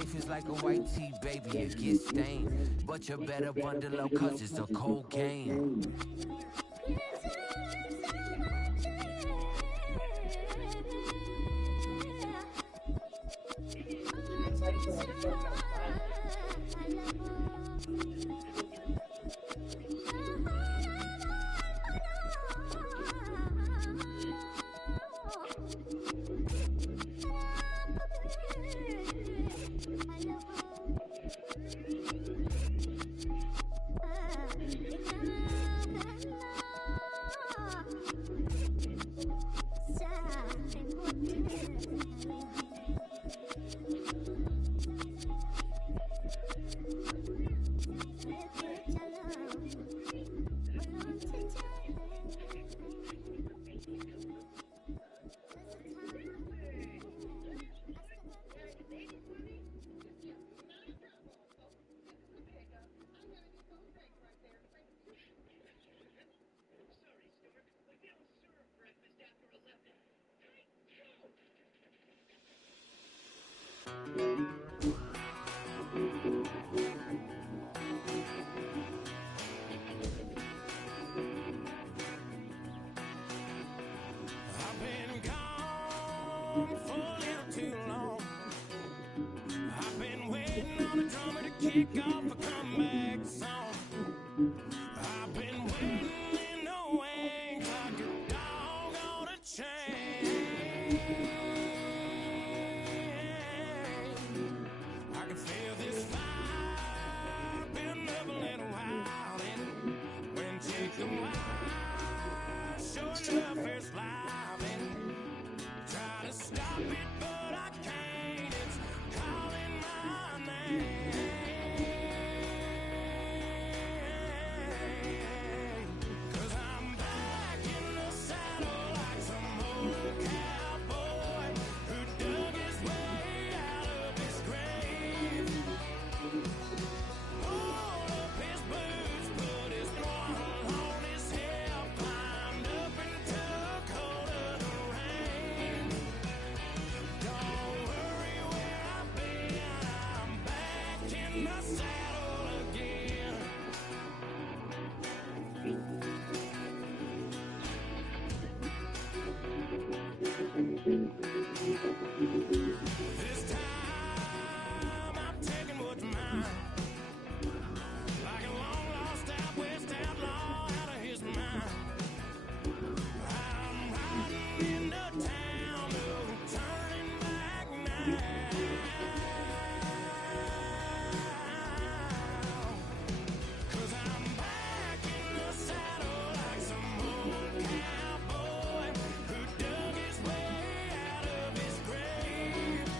Life is like a white tee, baby, it gets stained. But you better bundle up, cause it's a cold game. Kick off a comeback song. I've been waiting in the wings like a dog on a chain. I can feel this fire been up a little while, and when chicken wise, sure enough it's live, and try to stop it, but I can't. It's calling my name. This time I'm taking what's mine, like a long lost out west outlaw out of his mind. I'm riding into town, no turning back now. 'Cause I'm back in the saddle like some old cowboy who dug his way out of his grave.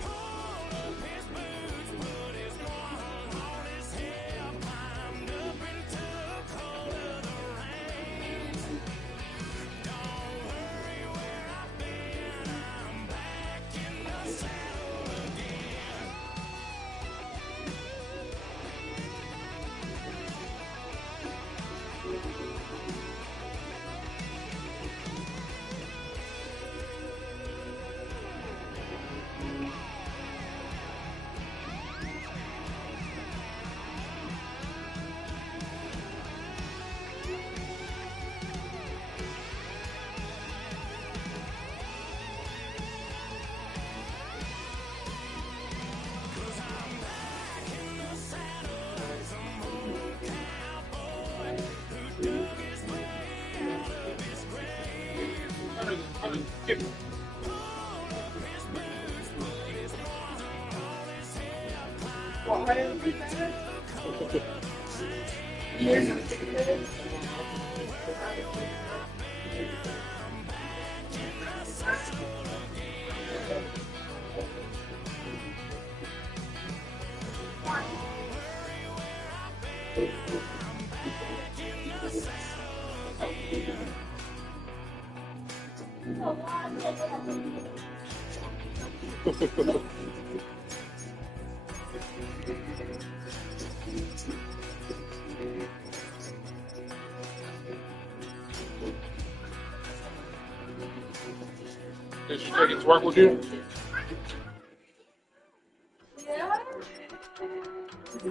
Pulled up his boots, put his one on his hip, climbed up into the cold of the rains. Don't worry where I've been, I'm back in the saddle again. Cause I'm back in the saddle like some old cowboy who dug his way out of his grave. Pulled up his boots, put his one on his hip, climbed up into the cold of the rain. I'm back in the saddle again. I'm back in the saddle again. Did she take it to work with you? I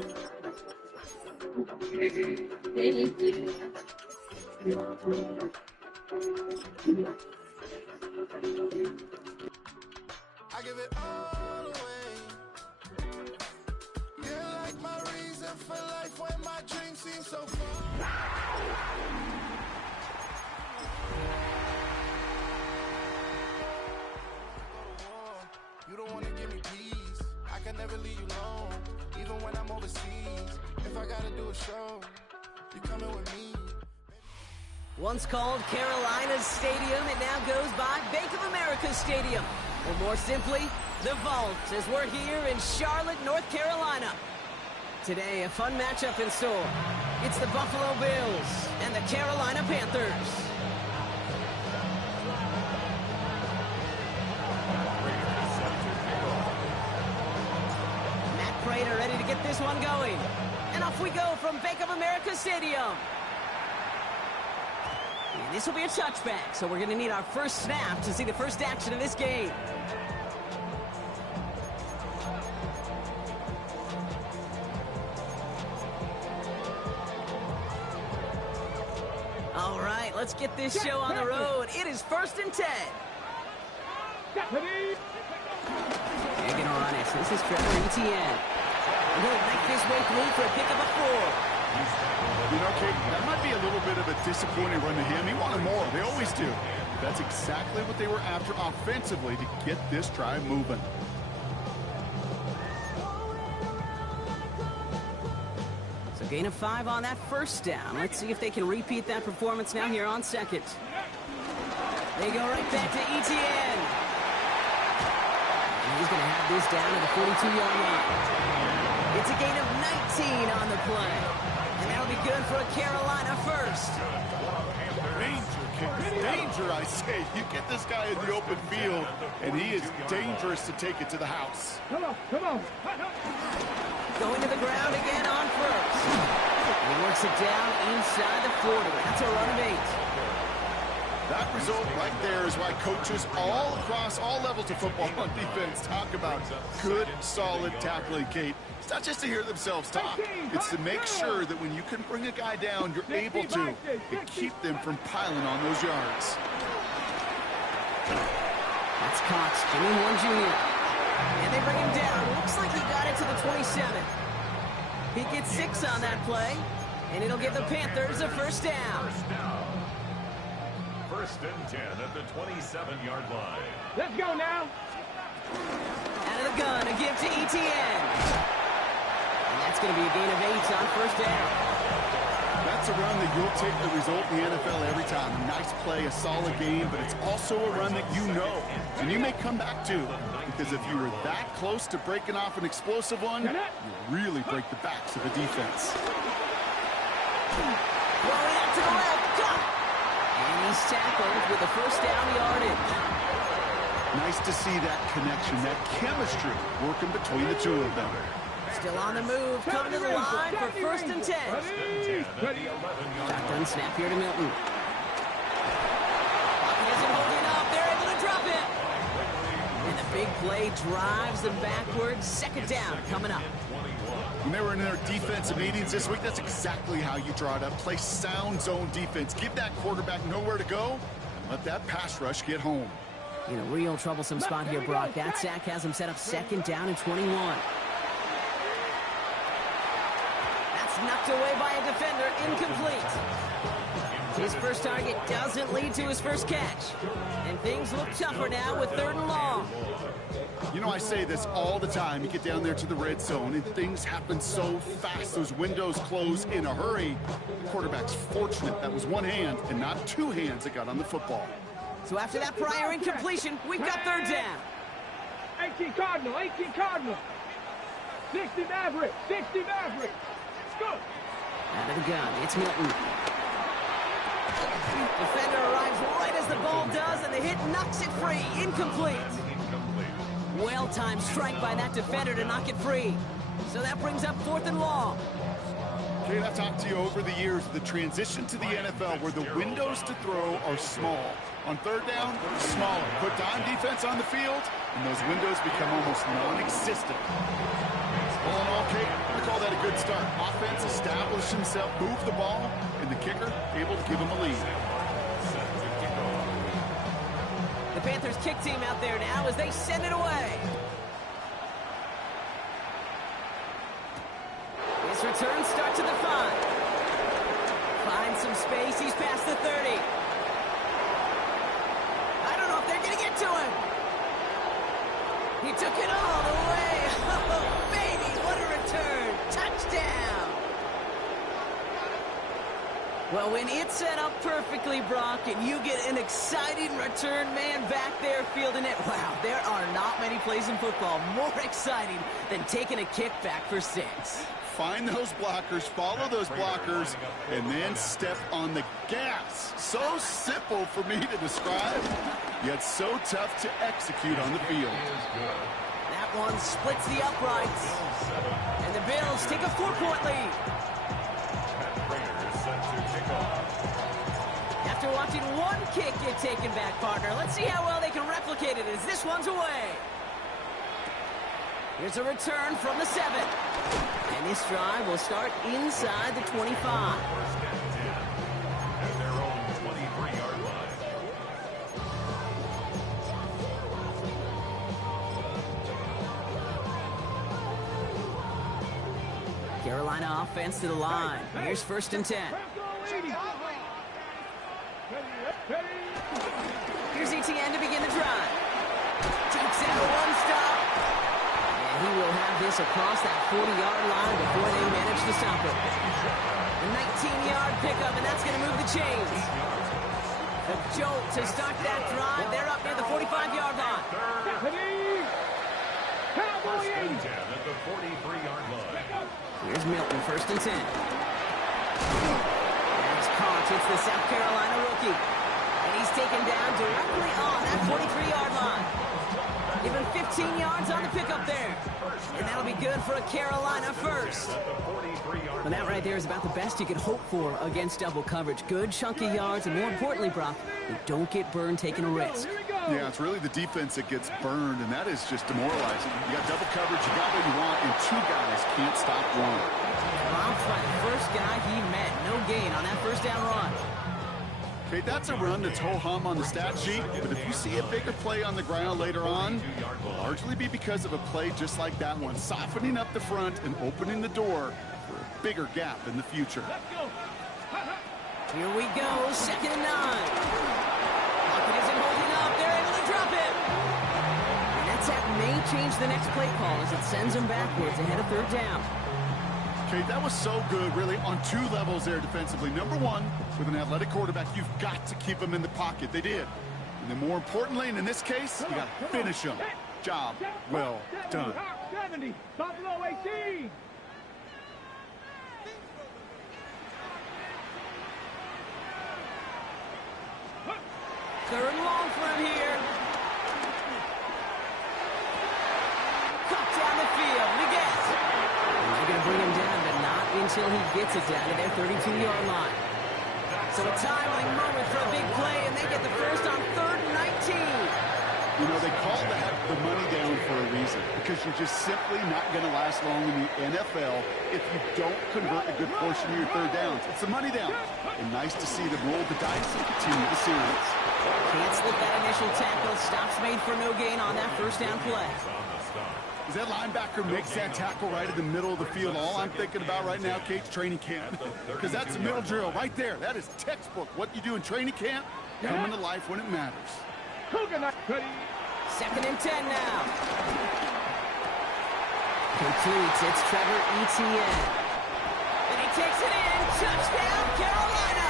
give it all away. You're like my reason for life when my dreams seem so far. You don't wanna give me peace. I can never leave you alone, even when I'm overseas. If I gotta do a show, you coming with me. Once called Carolina's Stadium, it now goes by Bank of America Stadium. Or more simply, the Vault, as we're here in Charlotte, North Carolina. Today, a fun matchup in store. It's the Buffalo Bills and the Carolina Panthers. Matt Prater ready to get this one going. And off we go from Bank of America Stadium. And this will be a touchback, so we're going to need our first snap to see the first action of this game. All right, let's get this show on the road. It is 1st and 10. They're going to run it. This is Trevor Etienne. He'll make his way through for a pick of a 4. You know, Kate, that might be a little bit of a disappointing run to him. He wanted more. They always do. That's exactly what they were after offensively to get this drive moving. So gain of 5 on that first down. Let's see if they can repeat that performance now here on second. They go right back to Etienne. And he's going to have this down at the 42-yard line. It's a gain of 19 on the play. And that'll be good for a Carolina first. Danger, Kate. Danger, I say. You get this guy in the open field, and he is dangerous to take it to the house. Come on. Going to the ground again on first. He works it down inside the 40. That's a run of 8. That result right there is why coaches all across all levels of football on defense talk about good, solid tackling, Kate. It's not just to hear themselves talk. It's to make sure that when you can bring a guy down, you're able to and keep them from piling on those yards. That's Cox, Jimmy Horn Jr. And they bring him down. Looks like he got it to the 27. He gets 6 on that play, and it'll give the Panthers a first down. 1st and 10 at the 27-yard line. Let's go now. Out of the gun, a give to Etienne. And that's going to be a gain of 8 on first down. That's a run that you'll take the result in the NFL every time. A nice play, a solid game, but it's also a run that you know, and you may come back to, because if you were that close to breaking off an explosive one, you really break the backs of the defense. Throwing out to the left. Got it. And he's tackled with a first down yardage. Nice to see that connection, that chemistry working between the two of them. Still on the move, coming to the line for 1st and 10. Shotgun snap here to Milton. Pocket isn't holding up. They're able to drop it. And the big play drives them backwards. 2nd down coming up. When they were in their defensive meetings this week, that's exactly how you draw it up. Play sound zone defense. Give that quarterback nowhere to go, and let that pass rush get home. In a real troublesome spot here, Brock. That sack has him set up 2nd down and 21. That's knocked away by a defender, incomplete. His first target doesn't lead to his first catch. And things look tougher now with 3rd and long. You know, I say this all the time. You get down there to the red zone, and things happen so fast. Those windows close in a hurry. The quarterback's fortunate that was one hand and not 2 hands that got on the football. So after that prior incompletion, we've got 3rd down. 18 Cardinal. 60 Maverick. Let's go. Out of the gun, it's Milton. Defender arrives right as the ball does, and the hit knocks it free. Incomplete. Well-timed strike by that defender to knock it free. So that brings up 4th and long. Kate, I've talked to you over the years, the transition to the NFL where the windows to throw are small. On 3rd down, smaller. Put dime defense on the field, and those windows become almost non-existent. All in all, Kate, I call that a good start. Offense established himself, moved the ball, and the kicker able to give him a lead. The Panthers kick team out there now as they send it away. His return starts at the 5. Finds some space. He's past the 30. I don't know if they're going to get to him. He took it all the way. Oh, baby, what a return. Touchdown. Well, when it's set up perfectly, Brock, and you get an exciting return man back there fielding it, wow, there are not many plays in football more exciting than taking a kick back for 6. Find those blockers, follow those blockers, and then step on the gas. So simple for me to describe, yet so tough to execute on the field. That one splits the uprights. And the Bills take a 4-point lead. After watching one kick get taken back, partner, let's see how well they can replicate it as this one's away. Here's a return from the 7. And this drive will start inside the 25. At their own 23-yard line. Carolina offense to the line. Here's 1st and 10. Here's ETN to begin the drive. Takes it for one stop. And he will have this across that 40-yard line before they manage to stop it. A 19-yard pickup, and that's going to move the chains. A jolt to start that drive. They're up near the 45-yard line. First and 10 at the 43-yard line. Here's Milton, 1st and 10. As caught, it's the South Carolina rookie. And he's taken down directly on that 43-yard line. Give him 15 yards on the pickup there. And that'll be good for a Carolina first. Well, that right there is about the best you could hope for against double coverage. Good chunky yards, and more importantly, Brock, you don't get burned taking a risk. Yeah, it's really the defense that gets burned, and that is just demoralizing. You got double coverage, you got what you want, and 2 guys can't stop one. Dropped by the first guy he met. No gain on that first down run. Okay, that's a run that's ho-hum on the stat sheet, but if you see a bigger play on the ground later on, it will largely be because of a play just like that one, softening up the front and opening the door for a bigger gap in the future. Here we go, 2nd and 9. Lockett isn't holding up. They're able to drop it. And that sack may change the next play call as it sends them backwards ahead of 3rd down. Okay, that was so good, really, on 2 levels there defensively. Number 1, with an athletic quarterback, you've got to keep him in the pocket. They did. And then more importantly, and in this case, you got to finish him. Job well done. 70, Buffalo 18. Third and long for him here. Cut down the field. Miguel. They're going to bring him down, but not until he gets it down to their 32-yard line. So a timely moment for a big play, and they get the first on 3rd and 19. You know, they call that the money down for a reason, because you're just simply not going to last long in the NFL if you don't convert a good portion of your 3rd downs. It's a money down. And nice to see them roll the dice and continue the series. Can't slip that initial tackle. Stops made for no gain on that first down play. As that linebacker makes that tackle right in the middle of the field, all I'm thinking about right now, Kate's training camp. Because that's a middle drill right there. That is textbook. What you do in training camp, coming to life when it matters. 2nd and 10 now. Completes. It's Trevor Etienne. And he takes it in. Touchdown, Carolina.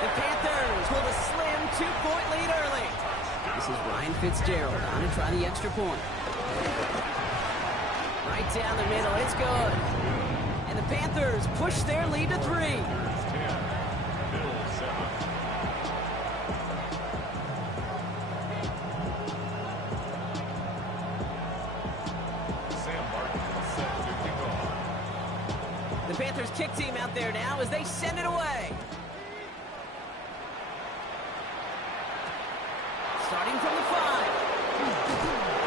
The Panthers with a slim 2-point lead early. This is Ryan Fitzgerald on to try the extra point. Right down the middle. It's good. And the Panthers push their lead to 3. The Panthers kick team out there now as they send it away. Starting from the 5.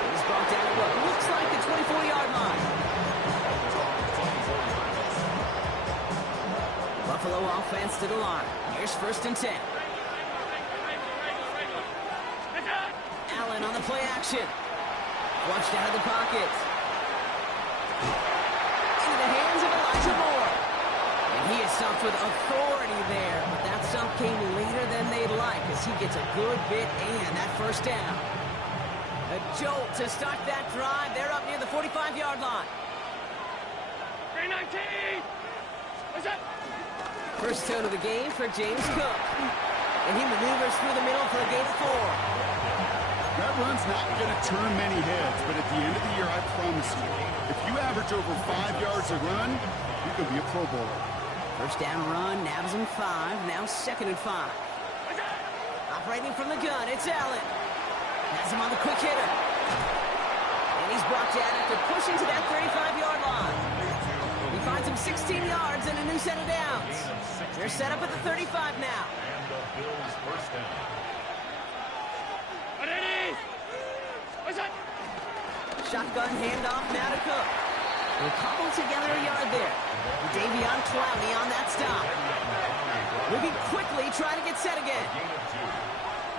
He's brought down at what looks like the 24-yard line. Buffalo offense to the line. Here's 1st and 10. Allen on the play action. Flushed out of the pocket. Into the hands of Elijah Moore. And he is stopped with authority there. But that stop came later than they'd like as he gets a good bit and that 1st down. A jolt to start that drive. They're up near the 45-yard line. 319! What's that? First tone of the game for James Cook. And he maneuvers through the middle for a gain of 4. That run's not going to turn many heads, but at the end of the year, I promise you, if you average over 5 yards a run, you could be a Pro Bowler. First down run, nabs him 5, now 2nd and 5. Operating from the gun, it's Allen. Has him on the quick hitter. And he's brought down after pushing to that 35-yard line. He finds him 16 yards and a new set of downs. They're set up at the 35 now. And the Bills' first down. Shotgun handoff now to Cook. We'll cobble together a yard there. Davion Clowney on that stop. Moving quickly, trying to get set again. Gain of 2.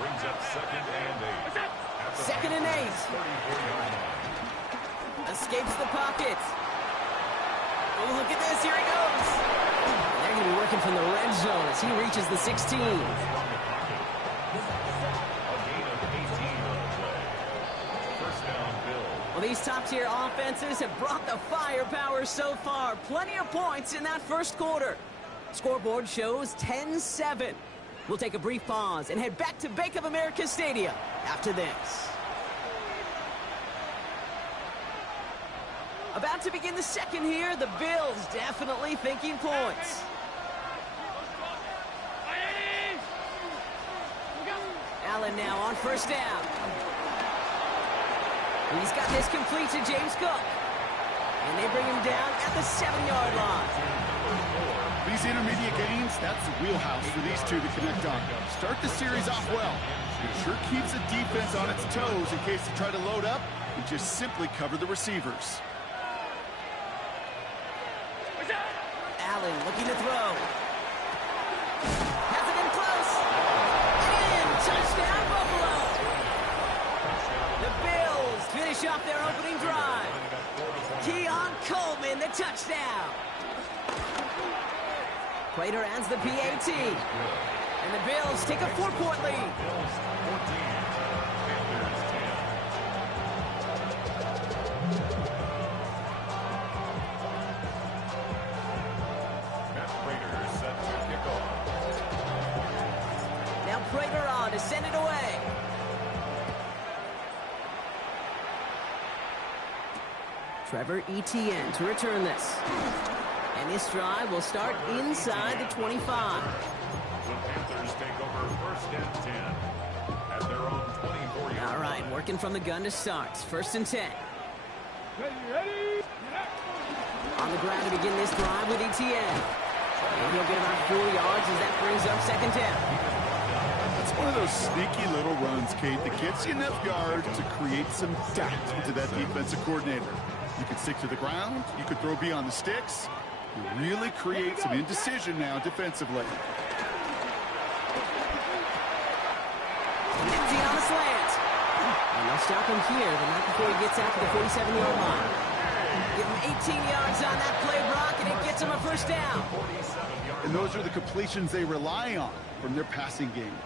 Brings up 2nd and 8. 2nd and 8. 34-yard line. Escapes the pocket. Oh, look at this. Here he goes. They're going to be working from the red zone as he reaches the 16. A gain of 18 on the play. First down, Bills. Well, these top-tier offenses have brought the firepower so far. Plenty of points in that 1st quarter. Scoreboard shows 10-7. We'll take a brief pause and head back to Bank of America Stadium after this. About to begin the 2nd here. The Bills definitely thinking points. Allen now on 1st down. He's got this complete to James Cook. And they bring him down at the 7-yard line. These intermediate gains, that's the wheelhouse for these two to connect on. Start the series off well. It sure keeps the defense on its toes in case they try to load up and just simply cover the receivers. Allen looking to throw. Has it in close. And touchdown, Buffalo. The Bills finish off their opening drive. Keon Coleman, the touchdown. Prater adds the PAT. And the Bills take a 4-point lead. Bills 14. Panthers 10. Matt Prater set to kick off. Now Prater on to send it away. Trevor Etienne to return this. And this drive will start inside the 25. The Panthers take over 1st and 10 at their own 24-yard All right, line. working from the gun to start. 1st and 10. Ready? On the ground to begin this drive with Etienne. And he'll get about 4 yards as that brings up 2nd down. It's one of those sneaky little runs, Kate, that gets you enough yards to create some doubt into that defensive coordinator. You could stick to the ground. You could throw beyond the sticks. You really create some indecision now defensively. Lindsey on the slant. And they'll stop him here, but not before he gets out to the 47-yard line. Give him 18 yards on that play, Brock, and it gets him a 1st down. And those are the completions they rely on from their passing game.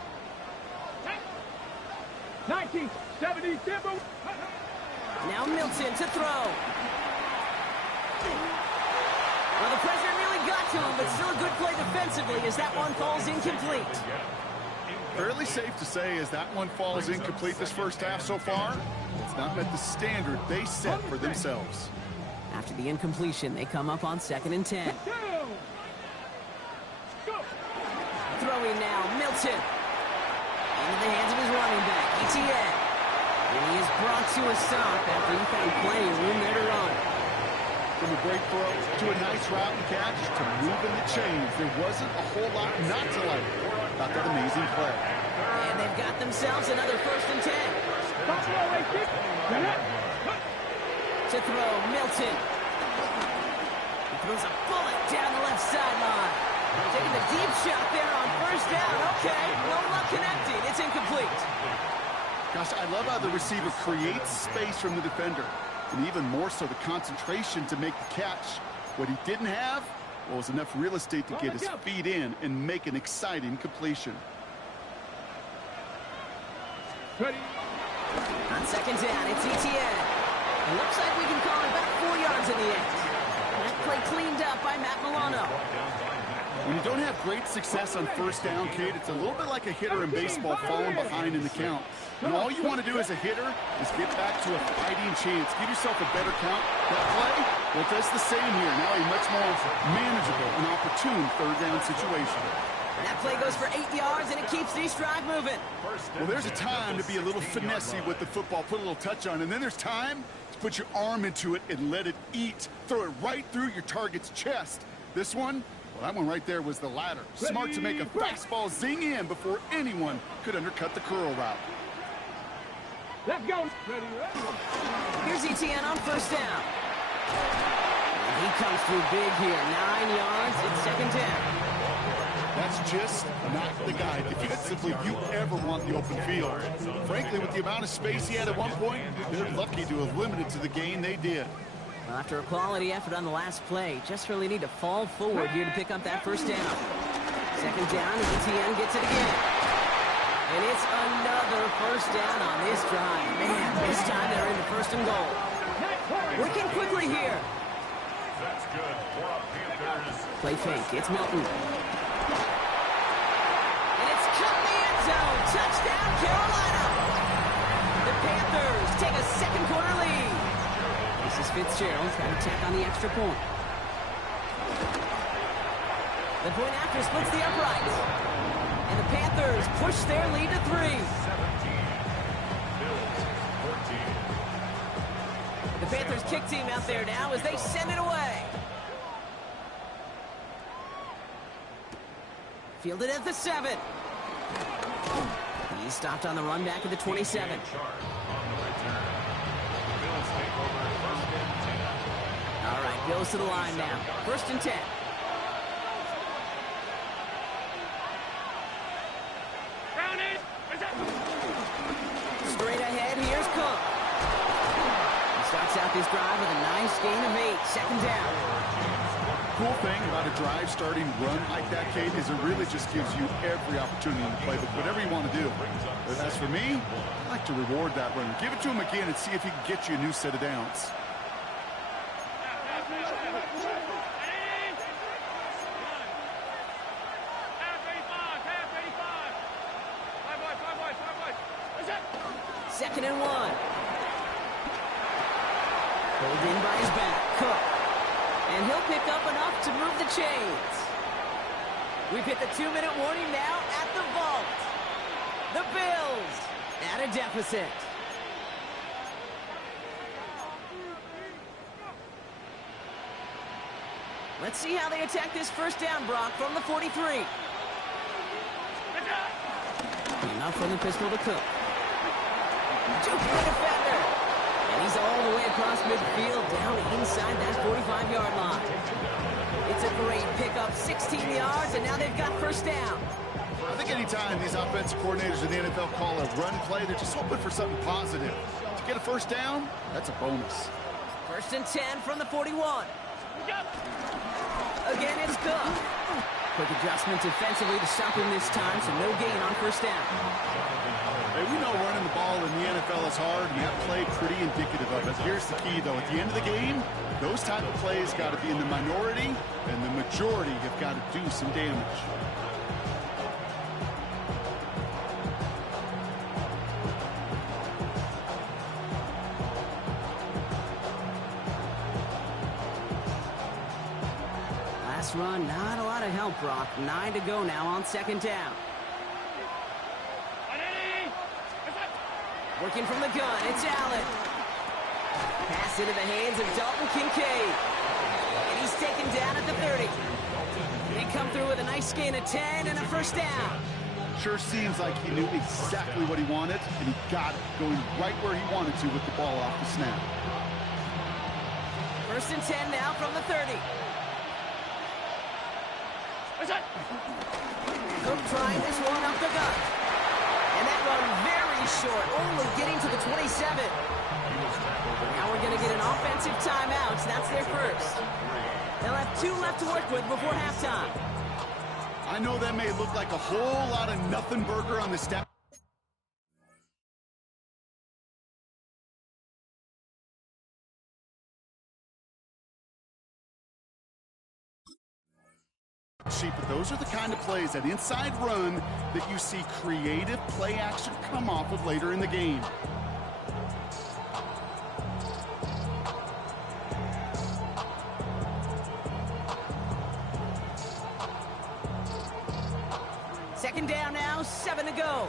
1970 Timber. Now Milton to throw. Well, the pressure really got to him, but still a good play defensively as that one falls incomplete. Fairly safe to say as that one falls incomplete this 1st half so far, it's not met the standard they set for themselves. After the incompletion, they come up on 2nd and 10. Throwing now, Milton. Into the hands of his running back, Etienne. And he is brought to a stop after he found plenty of room there to run. From a great throw to a nice route and catch to moving the chains, there wasn't a whole lot not to like about that amazing play. And they've got themselves another 1st and 10. To throw, Milton. He throws a bullet down the left sideline. Taking the deep shot there on first down. Okay, no luck connecting. It's incomplete. Gosh, I love how the receiver creates space from the defender, and even more so the concentration to make the catch. What he didn't have was enough real estate to get his feet in and make an exciting completion. Ready. On second down, it's Etienne. It looks like we can call it back 4 yards in the end. That play cleaned up by Matt Milano. When you don't have great success on first down, Kate, it's a little bit like a hitter in baseball falling behind in the count. And all you want to do as a hitter is get back to a fighting chance. Give yourself a better count. That play, well, that's the same here. Now a much more manageable and opportune third down situation. That play goes for 8 yards, and it keeps these drive moving. Well, there's a time to be a little finessey with the football, put a little touch on, and then there's time to put your arm into it and let it eat. Throw it right through your target's chest. This one, well, that one right there was the latter. Smart to make a fastball zing in before anyone could undercut the curl route. Let's go. Ready. Here's Etienne on first down. He comes through big here. 9 yards. It's second down. That's just not the guy defensively you ever want the open field. Frankly, with the amount of space he had at one point, they're lucky to have limited to the gain they did. Well, after a quality effort on the last play, just really need to fall forward here to pick up that first down. Second down as Etienne gets it again. And it's another first down on this drive. Man, this time they're into first and goal. Working quickly here. That's good for a Panthers. Play fake. It's Milton. And it's cut in the end zone. Touchdown, Carolina. The Panthers take a second quarter lead. This is Fitzgerald trying to tack on the extra point. The point after splits the uprights. And the Panthers push their lead to 3. 17. Bills 14. The Panthers kick team out there now as they send it away. Fielded at the 7. He's stopped on the run back at the 27. Sharp on the return. Bills take over first and 10. All right, goes to the line now. First and 10. Straight ahead, here's Cook. He starts out this drive with a nice gain of 8. Second down. Cool thing about a drive starting run like that, Kate, is it really just gives you every opportunity to play with whatever you want to do. But as for me, I like to reward that run. Give it to him again and see if he can get you a new set of downs. Second and 1. Pulled in by his back, Cook. And he'll pick up enough to move the chains. We've hit the 2-minute warning now at the vault. The Bills at a deficit. Let's see how they attack this first down, Brock, from the 43. Enough from the pistol to Cook. Juke the defender. And he's all the way across midfield, down inside that 45-yard line. It's a great pickup, 16 yards, and now they've got first down. I think anytime these offensive coordinators in the NFL call a run play, they're just hoping for something positive. To get a first down, that's a bonus. First and 10 from the 41. Again, it's Cook. Quick adjustment defensively to stop him this time, so no gain on first down. Hey, we know running the ball in the NFL is hard, and that play pretty indicative of it. Here's the key, though. At the end of the game, those type of plays got to be in the minority, and the majority have got to do some damage. Last run, not a lot of help, Brock. 9 to go now on second down. Working from the gun, it's Allen. Pass into the hands of Dalton Kincaid. And he's taken down at the 30. They come through with a nice gain of 10 and a first down. Sure seems like he knew exactly what he wanted, and he got it, going right where he wanted to with the ball off the snap. First and 10 now from the 30. Cook trying this one up the gut. And that run very short, only getting to the 27. Now we're going to get an offensive timeout. That's their first. They'll have 2 left to work with before halftime. I know that may look like a whole lot of nothing burger on the stat sheet, but those are the kind of plays, that inside run, that you see creative play action come off of later in the game. Second down now, 7 to go.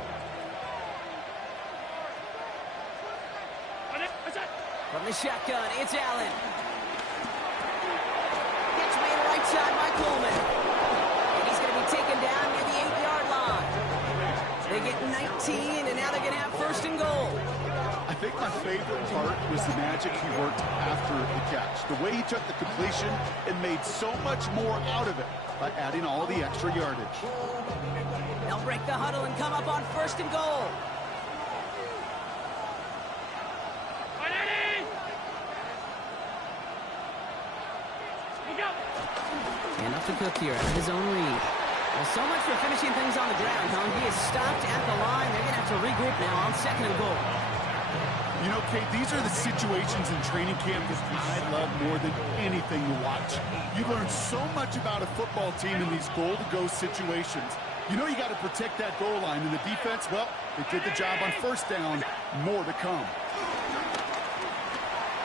From the shotgun, it's Allen. Catch made right side by Coleman. And he's going to be taken down near the 8-yard line. They get 19, and now they're going to have first and goal. I think my favorite part was the magic he worked after the catch. The way he took the completion and made so much more out of it by adding all the extra yardage. They'll break the huddle and come up on first and goal. And up to Cook here out of his own read. Well, so much for finishing things on the ground, huh? He is stopped at the line. They're going to have to regroup now on second and goal. You know, Kate, these are the situations in training camp that I love more than anything to watch. You learn so much about a football team in these goal-to-go situations. You know you got to protect that goal line, and the defense, well, they did the job on first down. More to come.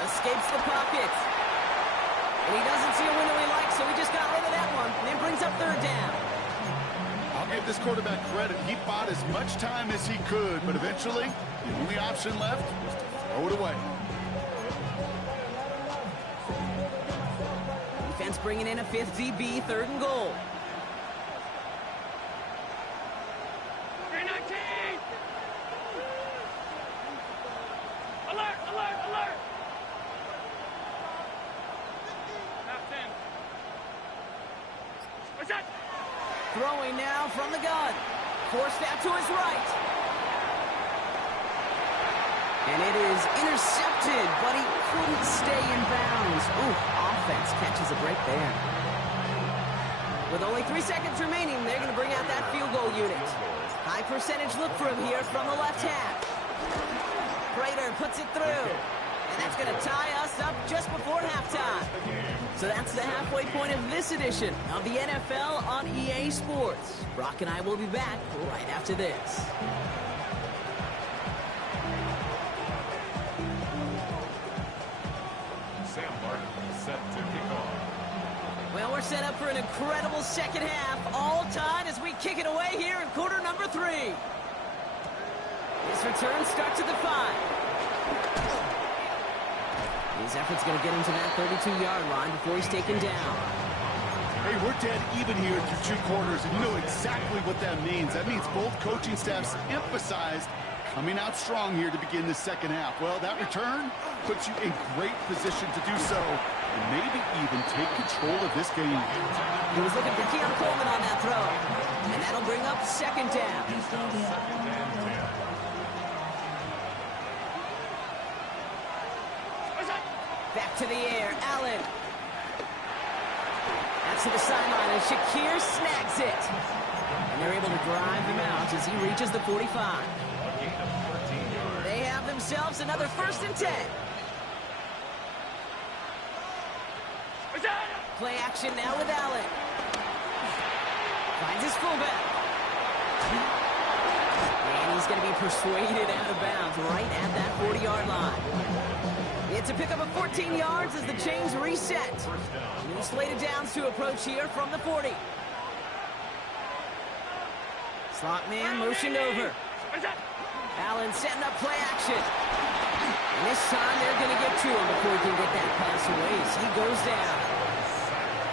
Escapes the pocket. And he doesn't see a window he likes, so he just got rid of that one. And then brings up third down. I'll give this quarterback credit. He bought as much time as he could, but eventually, the only option left was to throw it away. Defense bringing in a 5th DB, third and goal. Throwing now from the gun. Forced out to his right. And it is intercepted, but he couldn't stay in bounds. Ooh, offense catches a break there. With only 3 seconds remaining, they're going to bring out that field goal unit. High percentage look for him here from the left half. Prater puts it through. And that's going to tie us up just before halftime. So that's the halfway point of this edition of the NFL on EA Sports. Brock and I will be back right after this. Sam Martin set to kick off. Well, we're set up for an incredible second half. All tied as we kick it away here in quarter number 3. This return starts at the 5. His effort's going to get him to that 32-yard line before he's taken down. Hey, we're dead even here through 2 quarters, and you know exactly what that means. That means both coaching staffs emphasized coming out strong here to begin the second half. Well, that return puts you in great position to do so, and maybe even take control of this game. He was looking for Keon Coleman on that throw, and that'll bring up second down. Back to the air, Allen. That's to the sideline, and Shakir snags it. And they're able to drive him out as he reaches the 45. They have themselves another 1st and 10. Play action now with Allen. Finds his fullback. And he's going to be persuaded out of bounds right at that 40-yard line. It's a pickup of 14 yards as the chains reset. New slated downs to approach here from the 40. Slot man motioned over. Allen setting up play action. And this time they're going to get to him before he can get that pass away as he goes down.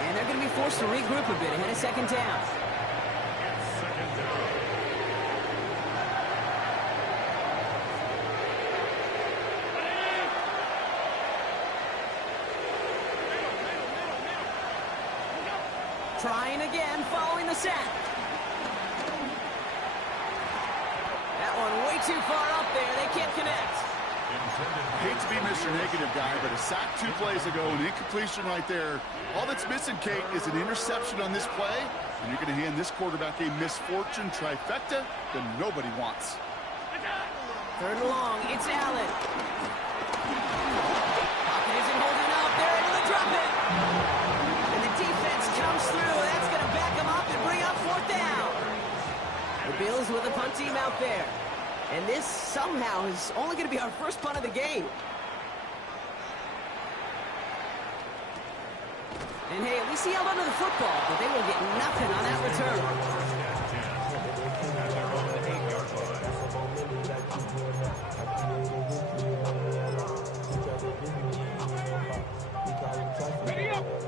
And they're going to be forced to regroup a bit ahead of second down. trying again following the sack. That one way too far up there. They can't connect. Hate to be Mr. Negative guy, but a sack 2 plays ago, an incompletion right there. All that's missing, Kate, is an interception on this play, and you're going to hand this quarterback a misfortune trifecta that nobody wants. 3rd and long. It's Allen. Pocket isn't holding up. They're able to drop it. And the defense comes through. That's going to back them up and bring up 4th down. The Bills with a punt team out there. And this somehow is only going to be our first punt of the game. And hey, at least he held onto the football, but they will get nothing on that return.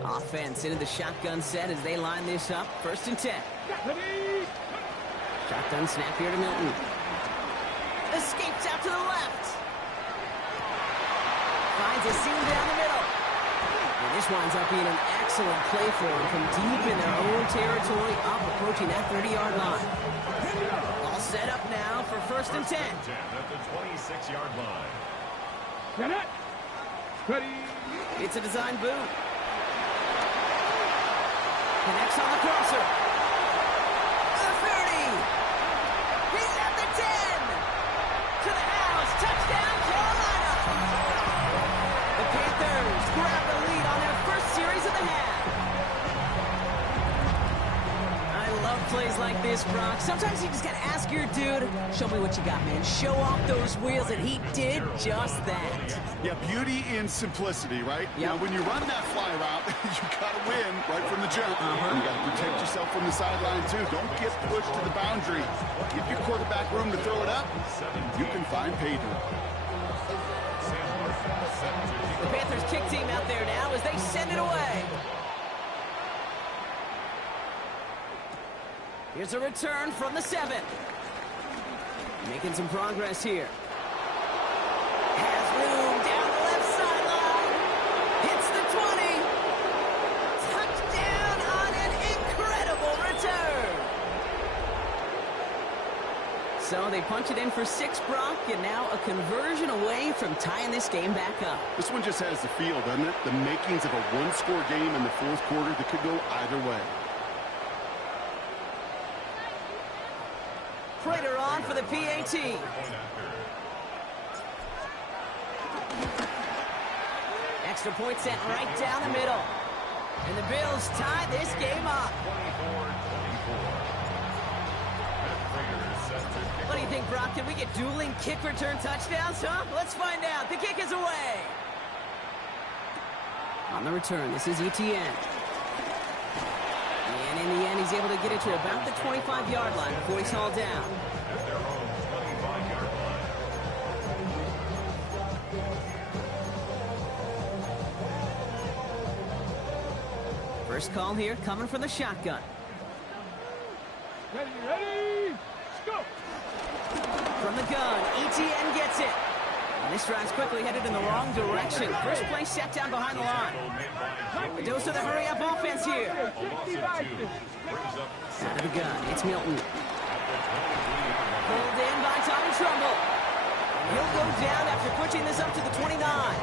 Offense into the shotgun set as they line this up. 1st and 10. Shotgun snap here to Milton. Escapes out to the left. Finds a seam down the middle. And this winds up being an excellent play for him from deep in their own territory, up approaching that 30-yard line. All set up now for 1st and 10. At the 26-yard line. Get it. Ready. It's a design boot. Connects on the crosser. The 30. He's at the 10. To the house. Touchdown, Carolina. The Panthers grab the lead on their first series of the half. I love plays like this, Brock. Sometimes you just got to ask your dude, show me what you got, man. Show off those wheels, and he did just that. Yeah, beauty in simplicity, right? Yep. Now, when you run that fly route, you got to win right from the jump. You got to protect yourself from the sideline, too. Don't get pushed to the boundary. Give your quarterback room to throw it up. You can find pay dirt. The Panthers kick team out there now as they send it away. Here's a return from the 7. Making some progress here. Has room down the left sideline. Hits the 20. Touchdown on an incredible return. So they punch it in for 6, Brock, and now a conversion away from tying this game back up. This one just has the feel, doesn't it? The makings of a one-score game in the 4th quarter that could go either way. Prater on for the PAT. Extra point sent right down the middle. And the Bills tie this game up. What do you think, Brock? Can we get dueling kick return touchdowns, huh? Let's find out. The kick is away. On the return, this is ETN. And in the end, he's able to get it to about the 25-yard line before he's hauled down. First call here coming from the shotgun. Ready, ready, go! From the gun, ETN gets it. And this drive's quickly headed in the wrong direction. First play set down behind the line. The dose of the hurry-up offense here. Out of the gun, it's Milton. Pulled in by Tommy Trumbull. He'll go down after pushing this up to the 29.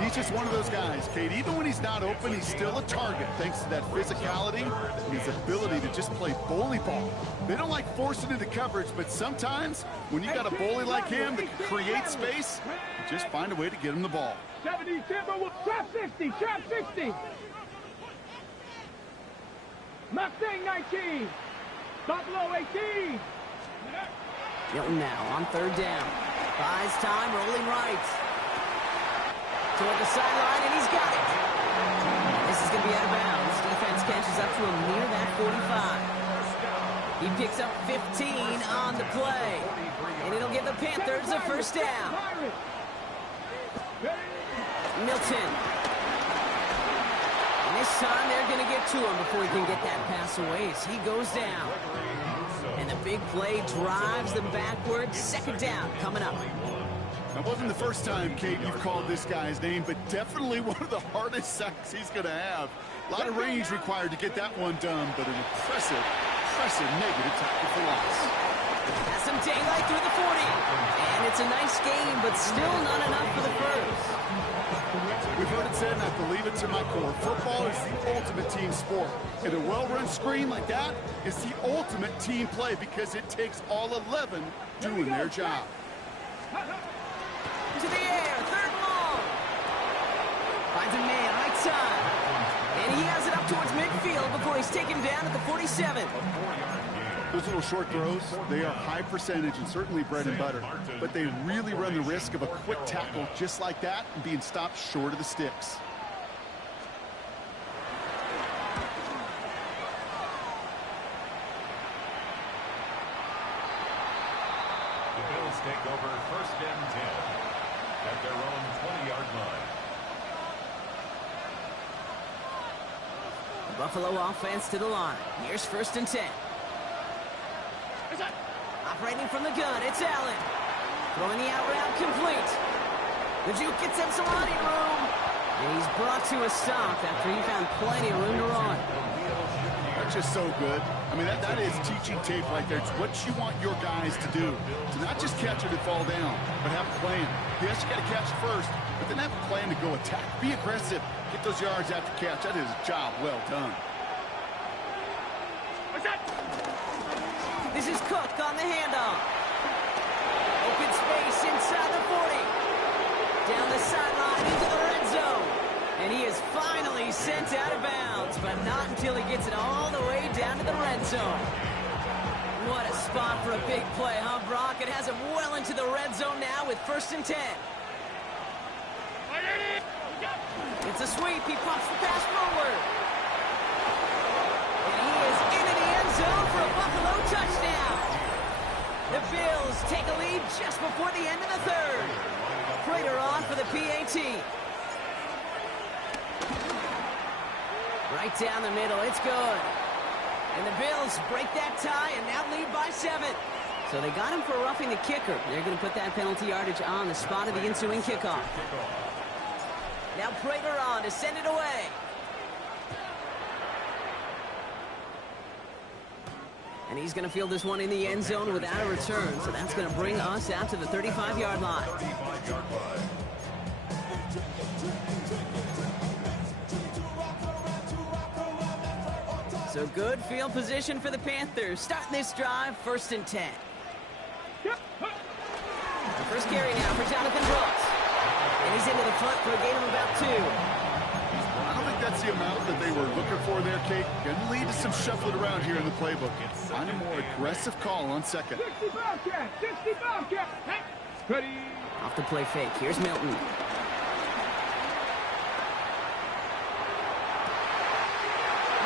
He's just one of those guys, Kate. Even when he's not open, he's still a target thanks to that physicality and his ability to just play bully ball. They don't like forcing into coverage, but sometimes when you got a bully like him that can create space, you just find a way to get him the ball. 70 Timber, trap 60, trap 60. Mustang 19, Buffalo 18. Milton now on 3rd down. Buys time, rolling right. Toward the sideline, and he's got it. This is going to be out of bounds. Defense catches up to him near that 45. He picks up 15 on the play. And it'll give the Panthers a first down. Milton. And this time they're going to get to him before he can get that pass away as he goes down. And the big play drives them backwards. 2nd down coming up. That wasn't the first time, Kate, you've called this guy's name, but definitely one of the hardest sacks he's going to have. A lot of range required to get that one done, but an impressive negative tackle for loss. Has some daylight through the 40. And it's a nice game, but still not enough for the first. We've heard it said, and I believe it to my core, football is the ultimate team sport. And a well-run screen like that is the ultimate team play because it takes all 11 doing their job. To the air, third and long. Finds a man, right side. And he has it up towards midfield before he's taken down at the 47. Those little short throws, they are high percentage and certainly bread and butter. But they really run the risk of a quick tackle just like that and being stopped short of the sticks. The Bills take over first and 10 at their own 20-yard line. The Buffalo offense to the line. Here's first and 10. Operating from the gun, it's Allen. Throwing the out route complete. The juke gets him some running room. And he's brought to a stop after he found plenty of room to run. That's just so good. I mean, that is teaching tape right there. It's what you want your guys to do. To not just catch it and fall down, but have a plan. Yes, you got to catch it first, but then have a plan to go attack. Be aggressive. Get those yards after catch. That is a job well done. This is Cook on the handoff. Open space inside the 40. Down the sideline into the red zone. And he is finally sent out of bounds, but not until he gets it all the way down to the red zone. What a spot for a big play, huh, Brock? It has him well into the red zone now with first and 10. It's a sweep. He pops the pass forward. And he is into the end zone for a Buffalo touchdown. The Bills take a lead just before the end of the third. Prater on for the PAT. Right down the middle. It's good. And the Bills break that tie and now lead by 7. So they got him for roughing the kicker. They're going to put that penalty yardage on the spot of the ensuing kickoff. Now Prater on to send it away. And he's going to field this one in the end zone without a return. So that's going to bring us out to the 35-yard line. So good field position for the Panthers. Starting this drive, first and 10. The first carry now for Jonathan Brooks. And he's into the front for a gain of about 2. I don't think that's the amount that they were looking for there, Kate. Going to lead to some shuffling around here in the playbook. Find a more aggressive call on second. 60 Bobcat, 60 Bobcat. Ready. Off the play fake. Here's Milton.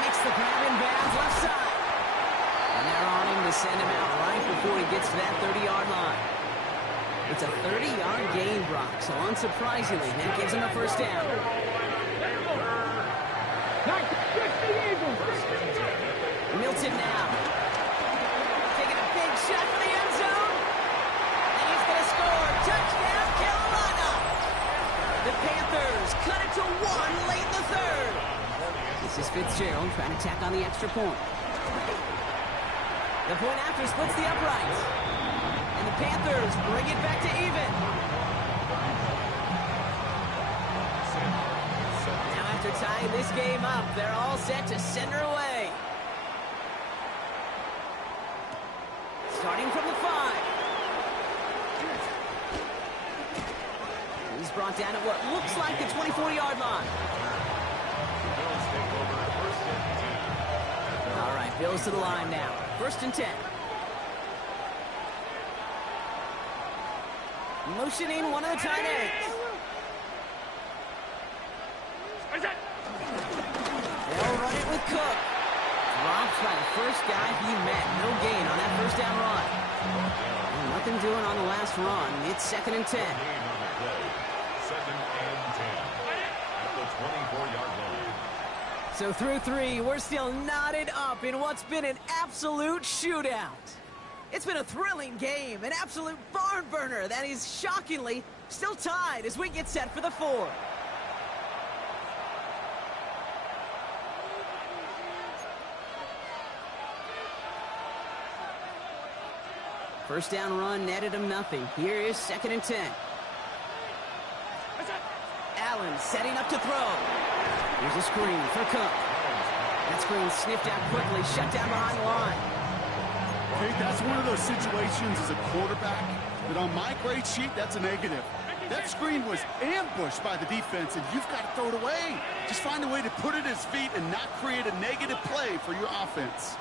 Makes the grab in bounds left side. And they're on him to send him out right before he gets to that 30-yard line. It's a 30-yard gain, Brock, so unsurprisingly, that gives him a first down. Milton now. Taking a big shot for the end zone. And he's going to score. Touchdown, Carolina. The Panthers cut it to 1 late in the third. This is Fitzgerald trying to tack on the extra point. The point after splits the uprights. And the Panthers bring it back to even. Now after tying this game up, they're all set to send her away. Starting from the 5. He's brought down at what looks like the 24-yard line. All right, Bills to the line now. First and 10. Motioning one of the tight ends. They'll run it with Cook. Dropped by the first guy he met. No gain on that first down run. And nothing doing on the last run. It's second and 10. Second and 10 at the 24-yard line. So through 3, we're still knotted up in what's been an absolute shootout. It's been a thrilling game, an absolute barn burner that is shockingly still tied as we get set for the fourth. First down run netted him nothing. Here is 2nd and 10. Allen setting up to throw. Here's a screen for Cook. That screen sniffed out quickly, shut down behind the line. Okay, that's one of those situations as a quarterback that on my grade sheet, that's a negative. That screen was ambushed by the defense, and you've got to throw it away. Just find a way to put it at his feet and not create a negative play for your offense.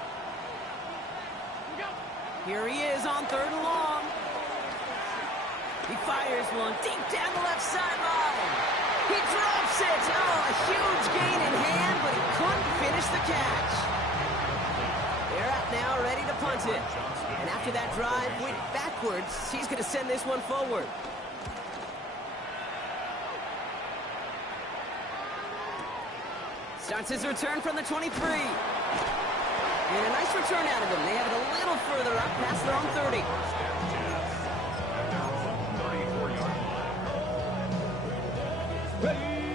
Here he is on 3rd and long. He fires one deep down the left sideline. He drops it. Oh, a huge gain in hand, but he couldn't finish the catch. They're out now, ready to punt it. And after that drive went backwards, he's going to send this one forward. Starts his return from the 23. And a nice return out of him. They have it a little further up past their own 30.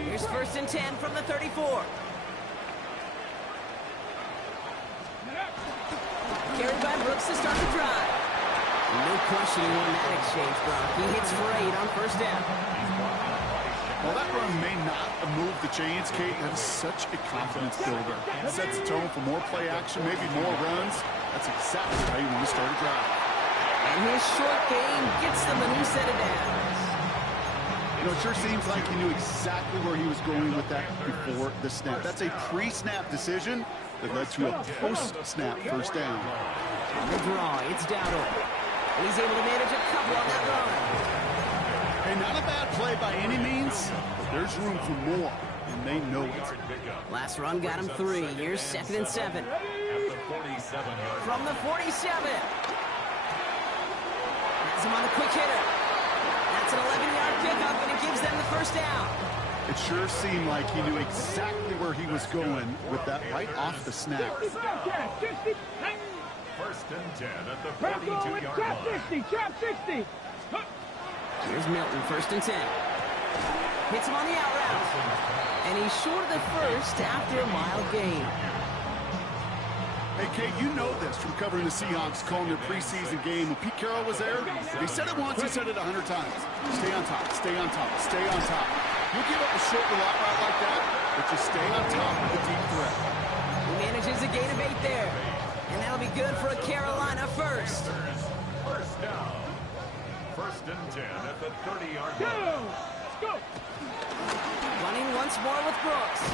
Here's 1st and 10 from the 34. Carried by Brooks to start the drive. No question he won that exchange, Brock. He hits for 8 on 1st down. Well, that run may not have moved the chains, Kate. That is such a confidence builder. It sets the tone for more play action, maybe more runs. That's exactly how you want to start a drive. And his short game gets them a new set of downs. You know, it sure seems like he knew exactly where he was going with that before the snap. That's a pre-snap decision that led to a post-snap 1st down. On the draw, it's Dowdle. And he's able to manage a couple on that run. Hey, not a bad play by any means, but there's room for more, and they know it. Last run got him 3. Here's 2nd and 7. From the 47. Has him on the quick hitter. That's an 11-yard pickup, and it gives them the 1st down. It sure seemed like he knew exactly where he was going with that right off the snap. 1st and 10 at the 42-yard line. Trap 60. Here's Milton, 1st and 10. Hits him on the out route. And he's short of the 1st after a mild gain. Hey, Kate, you know this from covering the Seahawks, calling their preseason game. When Pete Carroll was there, he said it once, he said it 100 times. Stay on top, stay on top, stay on top. You'll give up a short route like that, but just stay on top of the deep threat. He manages a gain of 8 there. And that'll be good for a Carolina 1st. 1st down. 1st and 10 at the 30-yard line. Let's go. Running once more with Brooks.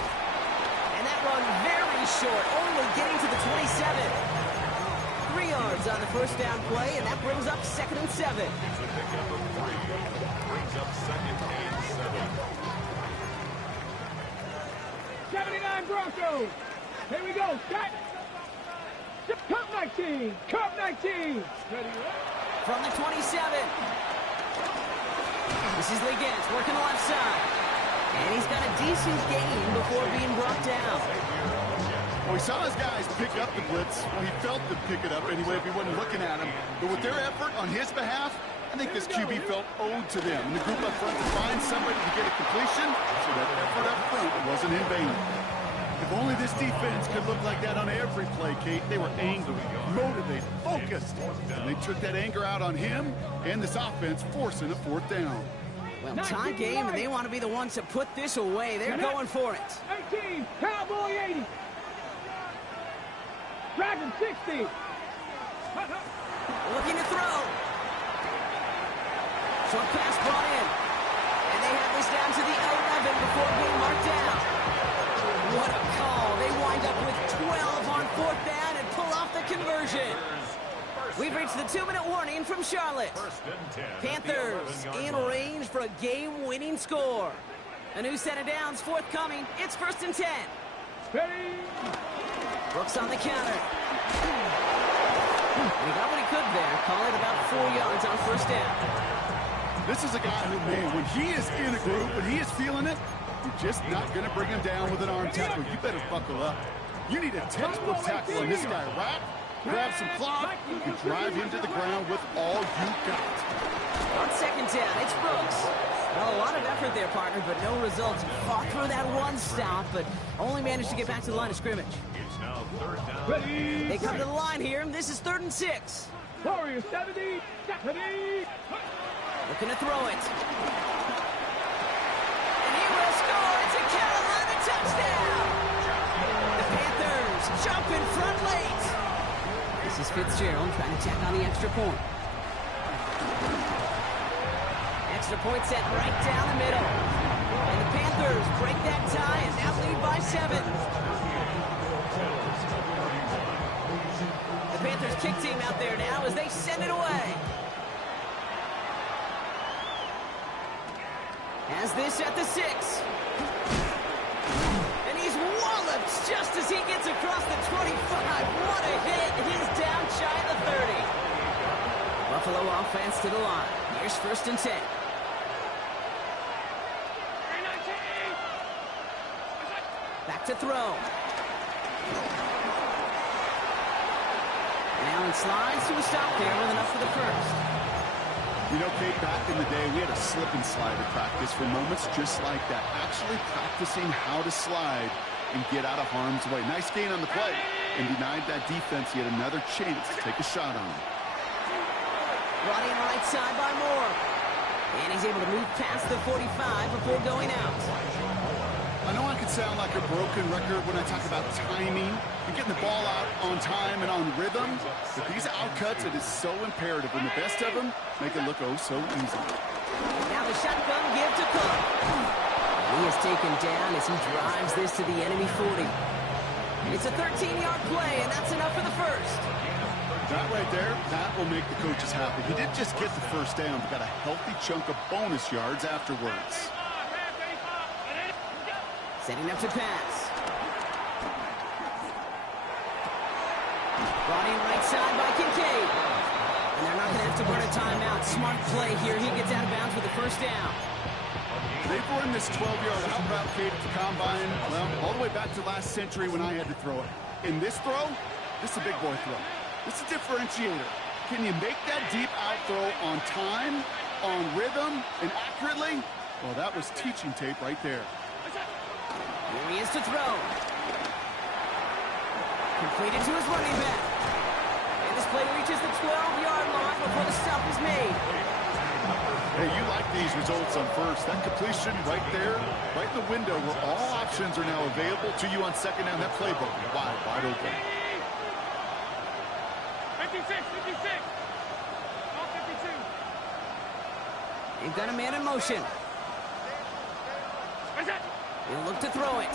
And that run very short, only getting to the 27. 3 yards on the 1st down play, and that brings up 2nd and 7. It's a pickup of 3. Brings up 2nd and 7. 79 Broncos. Here we go. Cut. Cup 19. Cup 19. Ready. From the 27. This is Legans working the left side. And he's got a decent gain before being brought down. Well, we saw his guys pick up the blitz. Well, he felt them pick it up anyway if he wasn't looking at him. But with their effort on his behalf, I think this QB felt owed to them. And the group up front to find somebody to get a completion, so that effort up front wasn't in vain. If only this defense could look like that on every play, Kate. They were angry, motivated, focused. And they took that anger out on him and this offense, forcing a 4th down. Well, tie game, and they want to be the ones to put this away. They're going for it. 18. Cowboy 80. Dragon 60. Looking to throw. Short pass brought in. And they have this down to the 11 before being marked down. What a call. They wind up with 12 on 4th down and pull off the conversion. We've reached the 2-minute warning from Charlotte. Panthers in range for a game-winning score. A new set of downs forthcoming. It's 1st and 10. Brooks on the counter. And he got what he could there. Call it about 4 yards on 1st down. This is a guy who, man, when he is in a group, when he is feeling it, you're just not going to bring him down with an arm tackle. You better buckle up. You need a textbook tackle on this guy, right? grab some clock, and drive him to the ground with all you got. On second down, it's Brooks. Well, a lot of effort there, partner, but no results. He fought through that one stop, but only managed to get back to the line of scrimmage. It's now third down. Ready. They come to the line here, and this is 3rd and 6. Warriors 70. Looking to throw it. And he will score. It's a Carolina touchdown. The Panthers jump in front late. This is Fitzgerald trying to tack on the extra point. Extra point set right down the middle. And the Panthers break that tie and now lead by 7. The Panthers kick team out there now as they send it away. Has this at the 6. And he's walloped just as he gets across the 25. What a hit. He's down shy of the 30. Buffalo offense to the line. Here's 1st and 10. Back to throw. And Allen slides to a stop there with enough for the 1st. You know, Kate, back in the day, we had a slip and slide at practice for moments just like that. Actually practicing how to slide and get out of harm's way. Nice gain on the play. And denied that defense yet another chance to take a shot on him. Brought in right side by Moore. And he's able to move past the 45 before going out. I know I can sound like a broken record when I talk about timing and getting the ball out on time and on rhythm, but these outcuts, it is so imperative, and the best of them make it look oh so easy. Now the shotgun give to Cook. He is taken down as he drives this to the enemy 40. It's a 13-yard play, and that's enough for the 1st. That right there, that will make the coaches happy. He didn't just get the 1st down, but got a healthy chunk of bonus yards afterwards. Setting up to pass. Brought in right side by Kincaid. And they're not going to have to burn a timeout. Smart play here. He gets out of bounds with the 1st down. They've run this 12-yard out route, Kate, at the combine, well, all the way back to last century when I had to throw it. In this throw, this is a big boy throw. This is a differentiator. Can you make that deep out throw on time, on rhythm, and accurately? Well, that was teaching tape right there. Here he is to throw. Completed to his running back. And this play reaches the 12-yard line before the stop is made. Hey, you like these results on 1st. That completion right there, right in the window where all options are now available to you on 2nd down. That playbook wide open. 56. All 52. They've got a man in motion. He'll look to throw it.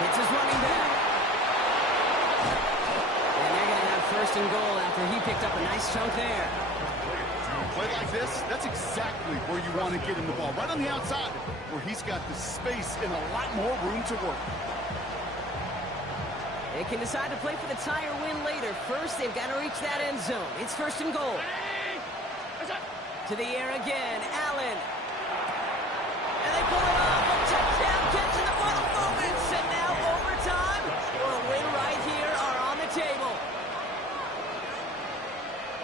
Hits his running back. And they're going to have 1st and goal after he picked up a nice chunk there. Play like this, that's exactly where you want to get him the ball. Right on the outside, where he's got the space and a lot more room to work. They can decide to play for the tie or win later. First, they've got to reach that end zone. It's 1st and goal. To the air again, Allen. And they pull it off. A touchdown catch in the final moments. And now overtime or a win right here are on the table.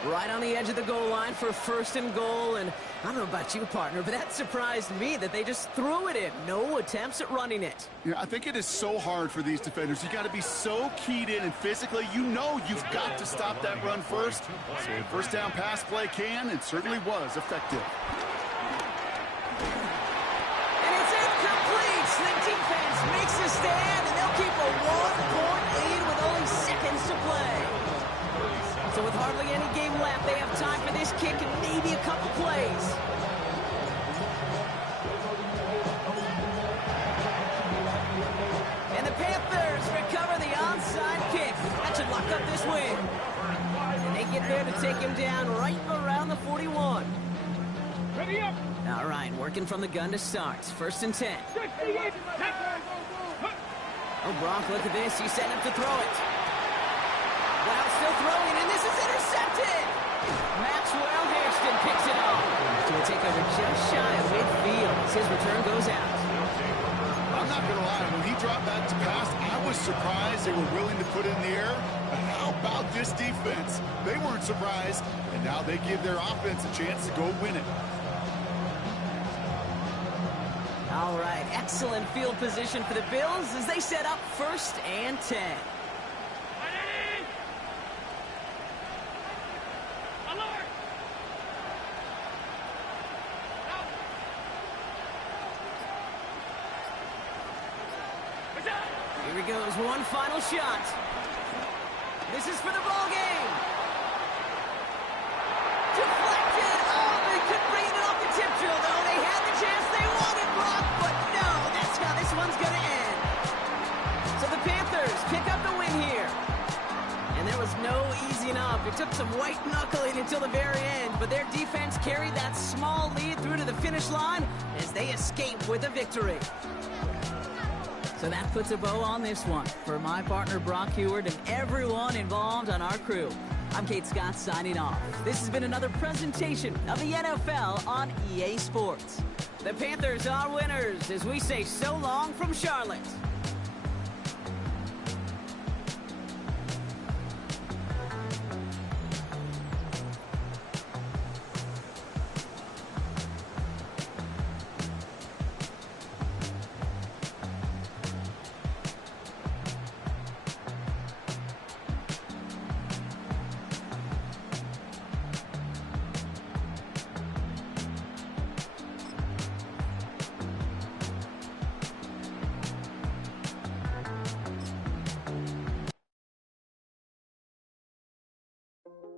Right on the edge of the goal line for 1st and goal. And I don't know about you, partner, but that surprised me that they just threw it in. No attempts at running it. Yeah, I think it is so hard for these defenders. You got to be so keyed in, and physically, you know you've got to stop that run first. So the 1st down pass play can, and certainly was effective. And it's incomplete. The defense makes a stand, and they'll keep a 1-point lead with only seconds to play. So with hardly any game left, they have time for this kick and maybe a couple plays. And the Panthers recover the onside kick. That should lock up this win. And they get there to take him down right around the 41. Ready up. All right, working from the gun to start. 1st and 10. Oh, Brock, look at this. He's setting up to throw it. Wow, still throwing, and this is intercepted. Maxwell Hairston picks it off. To a takeover just shy of midfield as his return goes out. I'm not going to lie, when he dropped back to pass, I was surprised they were willing to put it in the air. But how about this defense? They weren't surprised, and now they give their offense a chance to go win it. All right, excellent field position for the Bills as they set up 1st and 10. Here he goes, one final shot. This is for the ball game. Deflected. Oh, they couldn't bring it off the tip drill, though. They had the chance. They wanted block, but no, that's how this one's going to end. So the Panthers pick up the win here. And there was no easing up. It took some white knuckling until the very end, but their defense carried that small lead through to the finish line as they escape with a victory. So that puts a bow on this one. For my partner Brock Heward and everyone involved on our crew, I'm Kate Scott signing off. This has been another presentation of the NFL on EA Sports. The Panthers are winners as we say so long from Charlotte.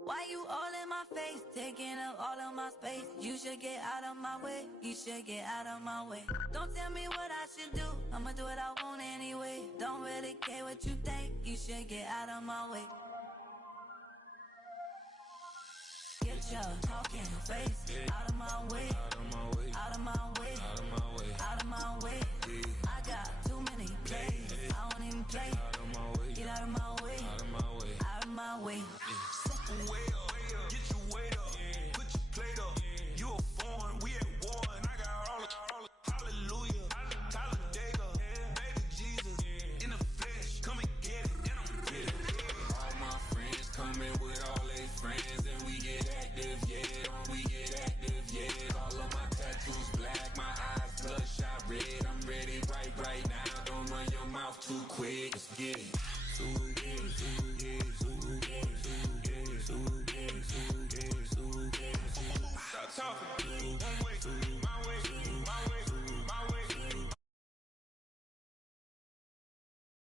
Why you all in my face, taking up all of my space? You should get out of my way, you should get out of my way. Don't tell me what I should do, I'ma do what I want anyway. Don't really care what you think, you should get out of my way. Get your talking face out of my way, out of my way, out of my way, out of my way, out of my way. I got too many plays, I don't even play. Get out of my way, out of my way, out of my way.